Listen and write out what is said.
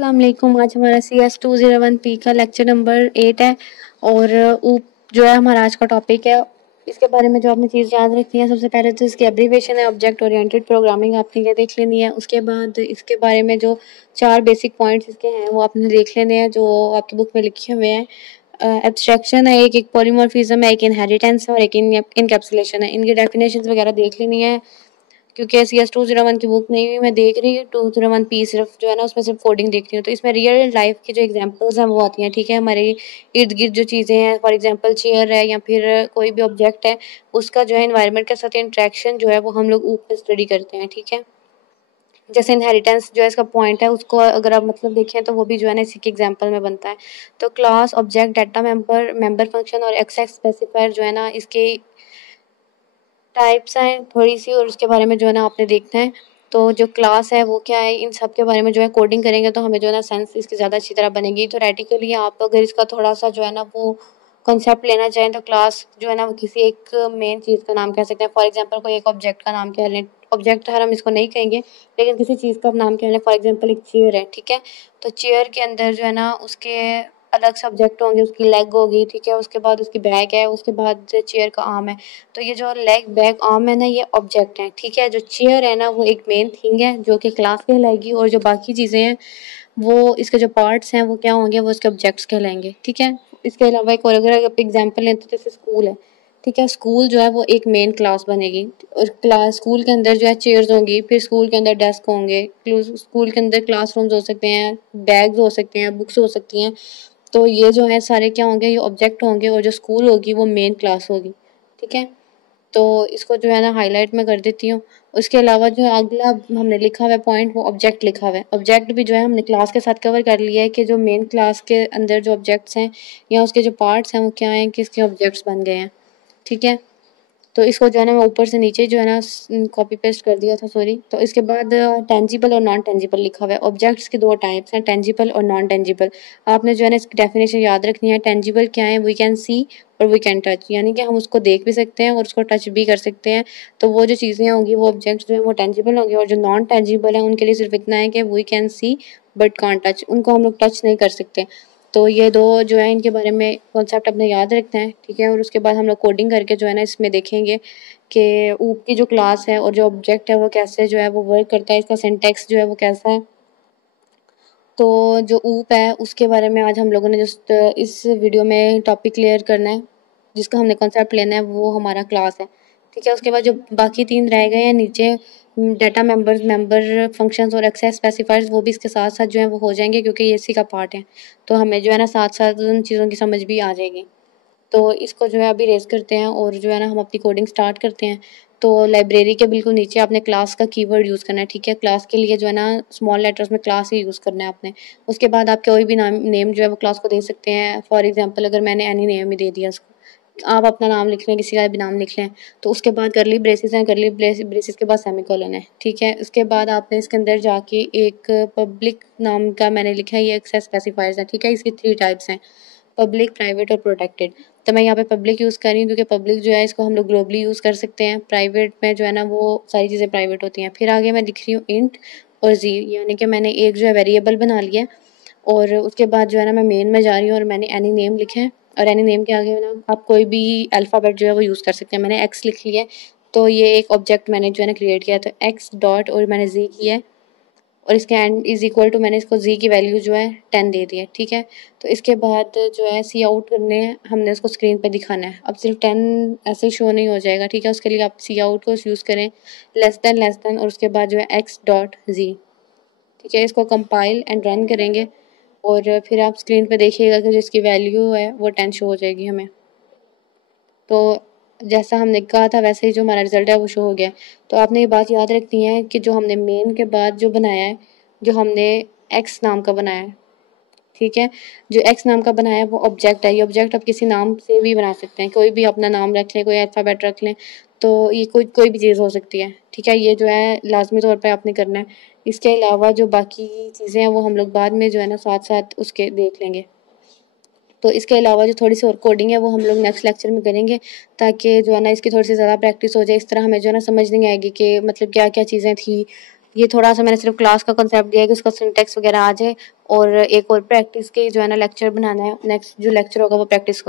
अस्सलाम वालेकुम। आज हमारा CS 201P का लेक्चर नंबर 8 है और ऊप जो है हमारा आज का टॉपिक है। इसके बारे में जो आपने चीज़ याद रखनी है, सबसे पहले तो इसकी एब्रीविएशन है ऑब्जेक्ट ओरिएंटेड प्रोग्रामिंग, आपने ये देख लेनी है। उसके बाद इसके बारे में जो 4 बेसिक पॉइंट्स इसके हैं वो आपने देख लेने हैं जो आपकी बुक में लिखे हुए हैं। एब्स्ट्रैक्शन है, एक पॉलीमॉर्फिज्म है, एक इनहेरिटेंस है और एक इनकैप्सुलेशन है। इनकी डेफिनेशंस वगैरह देख लेनी है क्योंकि CS 201 की बुक नहीं हुई मैं देख रही हूँ। 201P सिर्फ जो है ना उसमें सिर्फ कोडिंग देख रही हूँ, तो इसमें रियल लाइफ की जो एग्जांपल्स हैं वो आती हैं। ठीक है, हमारे इर्द गिर्द जो चीज़ें हैं, फॉर एग्जांपल चेयर है या फिर कोई भी ऑब्जेक्ट है, उसका जो है इन्वायरमेंट के साथ इंट्रैक्शन जो है वो हम लोग ऊपर स्टडी करते हैं। ठीक है, जैसे इनहेरिटेंस जो है इसका पॉइंट है, उसको अगर आप मतलब देखें तो वो भी जो है ना इसी के एग्जांपल में बनता है। तो class, object, data member function और एक्सेस स्पेसिफायर जो है ना इसके टाइप्स हैं थोड़ी सी, और उसके बारे में जो है ना आपने देखना है। तो जो क्लास है वो क्या है, इन सब के बारे में जो है कोडिंग करेंगे तो हमें जो है ना सेंस इसकी ज़्यादा अच्छी तरह बनेगी। तो रेटिकली आप अगर इसका थोड़ा सा जो है ना वो कॉन्सेप्ट लेना चाहें तो क्लास जो है ना वो किसी एक मेन चीज़ का नाम कह सकते हैं। फॉर एग्जांपल कोई एक ऑब्जेक्ट का नाम कह लें, ऑब्जेक्ट हर हम इसको नहीं कहेंगे लेकिन किसी चीज़ का नाम कह लें। फॉर एग्जांपल एक चेयर है, ठीक है, तो चेयर के अंदर जो है ना उसके अलग सब्जेक्ट होंगे, उसकी लेग होगी, ठीक है, उसके बाद उसकी बैक है, उसके बाद चेयर का आर्म है। तो ये जो लेग, बैक, आर्म है ना ये ऑब्जेक्ट हैं। ठीक है, जो चेयर है ना वो एक मेन थिंग है जो कि क्लास कहलाएगी, और जो बाकी चीज़ें हैं वो इसके जो पार्ट्स हैं वो क्या होंगे, वो इसके ऑब्जेक्ट्स कहलाएंगे। ठीक है, इसके अलावा एक और अगर आप एग्जाम्पल लें तो जैसे स्कूल है, ठीक है, स्कूल जो है वो एक मेन क्लास बनेगी और क्लास स्कूल के अंदर जो है चेयर्स होंगी, फिर स्कूल के अंदर डेस्क होंगे, स्कूल के अंदर क्लासरूम्स हो सकते हैं, बैग्स हो सकते हैं, बुक्स हो सकती हैं। तो ये जो है सारे क्या होंगे, ये ऑब्जेक्ट होंगे, और जो स्कूल होगी वो मेन क्लास होगी। ठीक है, तो इसको जो है ना हाईलाइट में कर देती हूँ। उसके अलावा जो है अगला हमने लिखा हुआ है पॉइंट, वो ऑब्जेक्ट लिखा हुआ है। ऑब्जेक्ट भी जो है हमने क्लास के साथ कवर कर लिया है कि जो मेन क्लास के अंदर जो ऑब्जेक्ट्स हैं या उसके जो पार्ट्स हैं वो क्या हैं, किसके ऑब्जेक्ट्स बन गए हैं। ठीक है, तो इसको जो है ना मैं ऊपर से नीचे जो है ना कॉपी पेस्ट कर दिया था, सॉरी। तो इसके बाद टेंजिबल और नॉन टेंजिबल लिखा हुआ है। ऑब्जेक्ट्स के दो टाइप्स हैं, टेंजिबल और नॉन टेंजिबल। आपने जो है ना इसकी डेफिनेशन याद रखनी है। टेंजिबल क्या है, वी कैन सी और वी कैन टच, यानी कि हम उसको देख भी सकते हैं और उसको टच भी कर सकते हैं। तो वो जो चीज़ें होंगी, वो ऑब्जेक्ट्स जो है वो टेंजिबल होंगे, और जो नॉन टेंजिबल है उनके लिए सिर्फ इतना है कि we can see but can't touch, उनको हम लोग टच नहीं कर सकते। तो ये दो जो है इनके बारे में कॉन्सेप्ट अपने याद रखना है। ठीक है, और उसके बाद हम लोग कोडिंग करके जो है ना इसमें देखेंगे कि ऊप की जो क्लास है और जो ऑब्जेक्ट है वो कैसे जो है वो वर्क करता है, इसका सिंटैक्स जो है वो कैसा है। तो जो ऊप है उसके बारे में आज हम लोगों ने जस्ट इस वीडियो में टॉपिक क्लियर करना है, जिसका हमने कॉन्सेप्ट लेना है वो हमारा क्लास है। ठीक है, उसके बाद जो बाकी 3 रह गए हैं नीचे, डाटा मेंबर्स, मेंबर फंक्शंस और एक्सेस स्पेसिफायर्स, वो भी इसके साथ साथ जो है वो हो जाएंगे क्योंकि ये इसी का पार्ट है। तो हमें जो है ना साथ साथ उन चीज़ों की समझ भी आ जाएगी। तो इसको जो है अभी रेज़ करते हैं और जो है ना हम अपनी कोडिंग स्टार्ट करते हैं। तो लाइब्रेरी के बिल्कुल नीचे आपने क्लास का कीवर्ड यूज़ करना है। ठीक है, क्लास के लिए जो है ना स्मॉल लेटर्स में क्लास ही यूज़ करना है आपने। उसके बाद आप कोई भी नेम जो है वो क्लास को दे सकते हैं। फॉर एग्जांपल अगर मैंने एनी नेम ही दे दिया इसको, आप अपना नाम लिख लें, किसी का भी नाम लिख लें। तो उसके बाद करली ब्रेसेस हैं, करली ब्रेसेस के बाद सेमीकोलन है। ठीक है, उसके बाद आपने इसके अंदर जाके एक पब्लिक नाम का मैंने लिखा है, ये एक्सेस स्पेसिफायर्स है। ठीक है, इसकी 3 टाइप्स हैं, पब्लिक, प्राइवेट और प्रोटेक्टेड। तो मैं यहाँ पे पब्लिक यूज़ कर रही हूँ क्योंकि पब्लिक जो है इसको हम लोग ग्लोबली यूज़ कर सकते हैं। प्राइवेट में जो है ना वो सारी चीज़ें प्राइवेट होती हैं। फिर आगे मैं लिख रही हूँ इंट और जी, यानी कि मैंने एक जो है वेरिएबल बना लिया है। और उसके बाद जो है ना मैं मेन में जा रही हूँ और मैंने एनी नेम लिखा है, और एनी नेम के आगे ना आप कोई भी अल्फ़ाबेट जो है वो यूज़ कर सकते हैं। मैंने एक्स लिख लिया है, तो ये एक ऑब्जेक्ट मैंने जो है ना क्रिएट किया है, तो एक्स डॉट और मैंने जी किया है, और इसके एंड इज़ इक्वल टू मैंने इसको जी की वैल्यू जो है 10 दे दी है। ठीक है, तो इसके बाद जो है सी आउट करने हैं, हमने उसको स्क्रीन पे दिखाना है। अब सिर्फ 10 ऐसे ही शो नहीं हो जाएगा। ठीक है, उसके लिए आप सी आउट को यूज़ करें, लेस देन और उसके बाद जो है एक्स डॉट जी। ठीक है, इसको कंपाइल एंड रन करेंगे और फिर आप स्क्रीन पे देखिएगा कि जिसकी वैल्यू है वो 10 शो हो जाएगी हमें। तो जैसा हमने कहा था वैसे ही जो हमारा रिजल्ट है वो शो हो गया। तो आपने ये बात याद रखनी है कि जो हमने मेन के बाद जो बनाया है, जो हमने एक्स नाम का बनाया है, ठीक है, जो एक्स नाम का बनाया है वो ऑब्जेक्ट है। ये ऑब्जेक्ट आप किसी नाम से भी बना सकते हैं, कोई भी अपना नाम रख लें, कोई अल्फ़ाबेट रख लें, तो ये कोई भी चीज़ हो सकती है। ठीक है, ये जो है लाज़मी तौर पे आपने करना है। इसके अलावा जो बाकी चीज़ें हैं वो हम लोग बाद में जो है ना साथ-साथ उसके देख लेंगे। तो इसके अलावा जो थोड़ी सी और कोडिंग है वो हम लोग नेक्स्ट लेक्चर में करेंगे, ताकि जो है ना इसकी थोड़ी सी ज़्यादा प्रैक्टिस हो जाए। इस तरह हमें जो है ना समझ नहीं आएगी कि मतलब क्या-क्या चीज़ें थी ये थोड़ा-सा मैंने सिर्फ क्लास का कॉन्सेप्ट दिया है कि उसका सिंटैक्स वगैरह आ जाए, और एक और प्रैक्टिस के जो है ना लेक्चर बनाना है। नेक्स्ट जो लेक्चर होगा वो प्रैक्टिस का